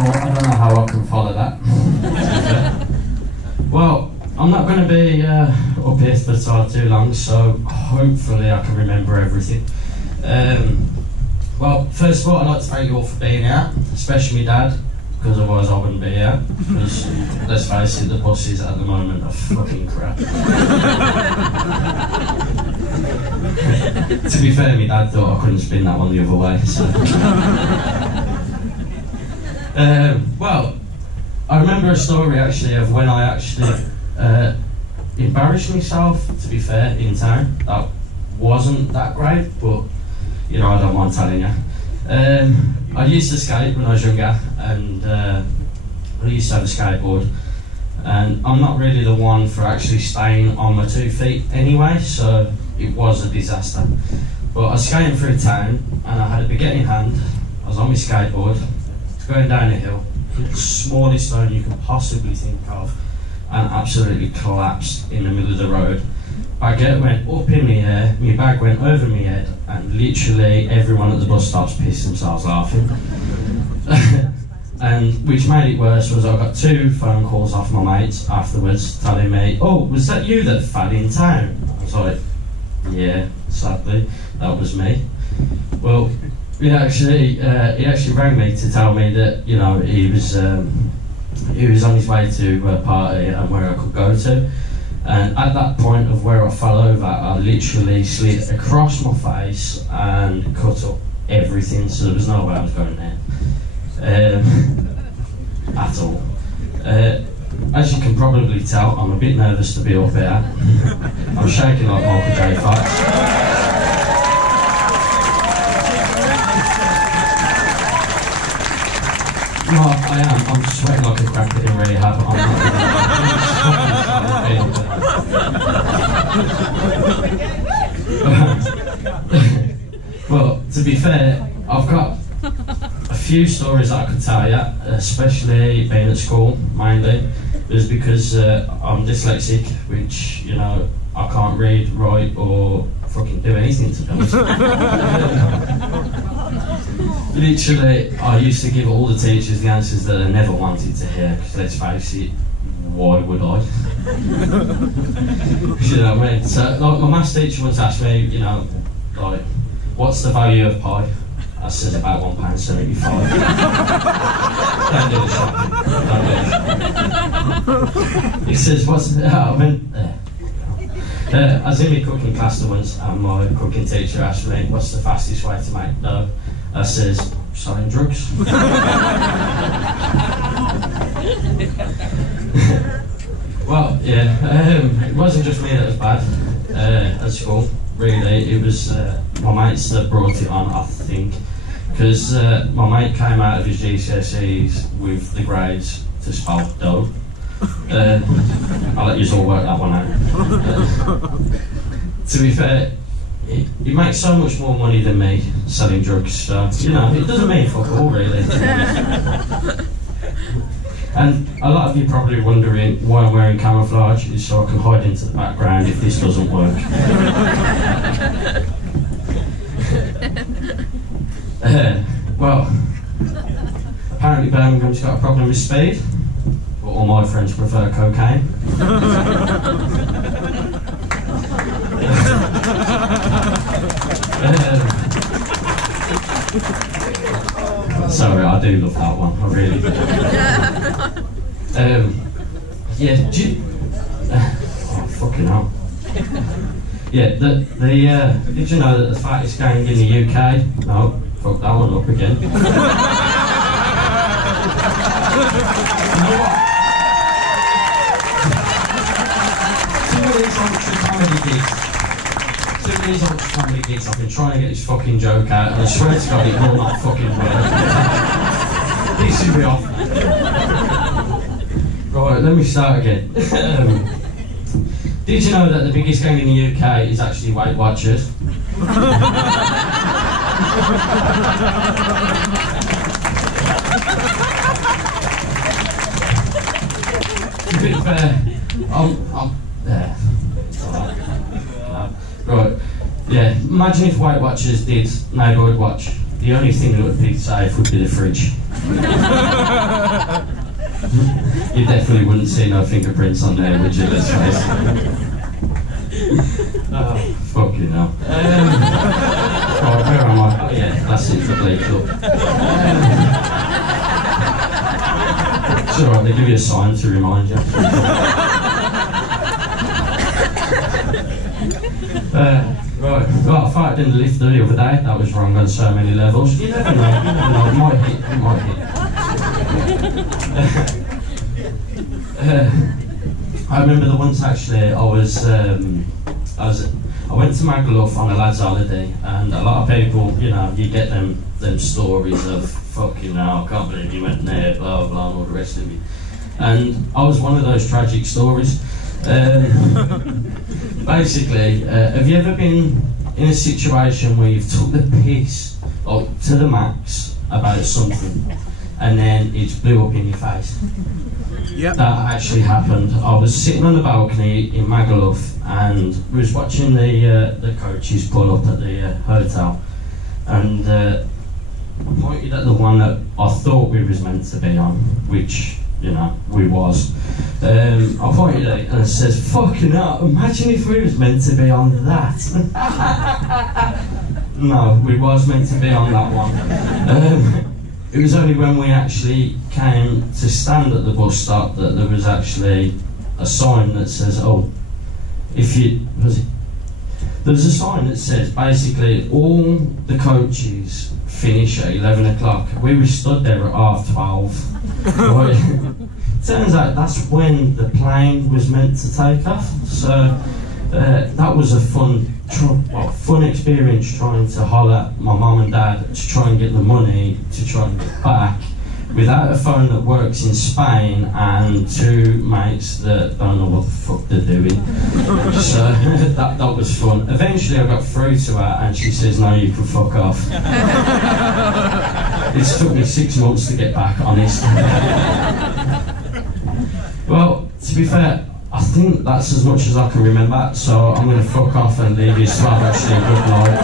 Well, I don't know how I can follow that. Well, I'm not going to be up here for too long, so hopefully I can remember everything. Well, first of all, I'd like to thank you all for being here, especially my dad, because otherwise I wouldn't be here. Because, let's face it, the buses at the moment are fucking crap. To be fair, my dad thought I couldn't spin that one the other way, so... well, I remember a story actually of when I actually embarrassed myself, to be fair, in town. That wasn't that great, but you know, I don't mind telling you. I used to skate when I was younger, and I used to have a skateboard, and I'm not really the one for actually staying on my 2 feet anyway, so it was a disaster. But I was skating through town, and I had a baguette in hand. I was on my skateboard, going down a hill, the smallest stone you can possibly think of, and absolutely collapsed in the middle of the road. Baguette went up in the air, my bag went over my head, and literally everyone at the bus stops pissed themselves laughing. And which made it worse was I got 2 phone calls off my mates afterwards telling me, "Oh, was that you that fell in town?" I was like, "Yeah, sadly, that was me." Well, he actually rang me to tell me that, you know, he was on his way to a party and where I could go to. And at that point of where I fell over, I literally slid across my face and cut up everything, so there was no way I was going there. At all. As you can probably tell, I'm a bit nervous to be up here. I'm shaking like Michael J. Fox. No, I am. I'm sweating like a cracker in rehab. I'm not well, to be fair, I've got a few stories that I could tell you, especially being at school, mainly. It was because I'm dyslexic, which, you know, I can't read, write, or fucking do anything, to be honest. Literally, I used to give all the teachers the answers that I never wanted to hear, because let's face it, why would I? You know what I mean? So, like, my maths teacher once asked me, you know, like, what's the value of pi? I said about £1.75. Don't do the shopping. Don't do it. He says, what's the... I mean... I was in my cooking class once, and my cooking teacher asked me, what's the fastest way to make dough? I says, selling drugs. Well, yeah, it wasn't just me that was bad at school, really. It was my mates that brought it on, I think, because my mate came out of his GCSEs with the grades to spell dough. I'll let you all work that one out. To be fair, he makes so much more money than me selling drugs, so, you know, it doesn't mean fuck all, really. And a lot of you probably wondering why I'm wearing camouflage is so I can hide into the background if this doesn't work. Well, apparently Birmingham's got a problem with speed, but all my friends prefer cocaine. Sorry, I do love that one, I really do. Yeah, oh, fucking hell. Yeah, did you know that the fattest gang in the UK? No, fuck that one up again. You know what? Some of these ultra comedy gigs, I've been trying to get this fucking joke out, and I swear to God it will not fucking work. This should be off. Right, let me start again. Did you know that the biggest gang in the UK is actually Weight Watchers? To be fair, I'm there. Right, yeah, imagine if Weight Watchers did neighbourhood watch. The only thing that would be safe would be the fridge. You definitely wouldn't see no fingerprints on there, would you? Let's face it. Oh, fucking hell. Right, where am I? Oh, yeah, that's it for Glee Club. It's alright, they give you a sign to remind you. Right, well, I farted in the lift the other day. That was wrong on so many levels. You never know, it might hit, it might hit. I remember the once actually, I went to Magaluf on a lad's holiday, and a lot of people, you know, you get them stories of fucking hell, I can't believe you went there, blah blah, and all the rest of it. And I was one of those tragic stories. Basically, have you ever been in a situation where you've took the piss to the max about something, and then it's blew up in your face? Yep. That actually happened. I was sitting on the balcony in Magaluf, and we was watching the coaches pull up at the hotel, and I pointed at the one that I thought we was meant to be on, which, you know, we was. I pointed at it and it says, fucking hell, imagine if we was meant to be on that. No, we was meant to be on that one. It was only when we actually came to stand at the bus stop that there was actually a sign that says, oh, there's a sign that says basically all the coaches finish at 11 o'clock. We were stood there at 12:30. Turns out that's when the plane was meant to take off. So that was a fun experience, trying to holler at my mum and dad to try and get the money to try and get back, without a phone that works in Spain and two mates that don't know what the fuck they're doing. So that was fun. Eventually I got through to her and she says, no, you can fuck off. It's took me 6 months to get back, honest. Well, to be fair, I think that's as much as I can remember, so I'm going to fuck off and leave you to have actually a good night.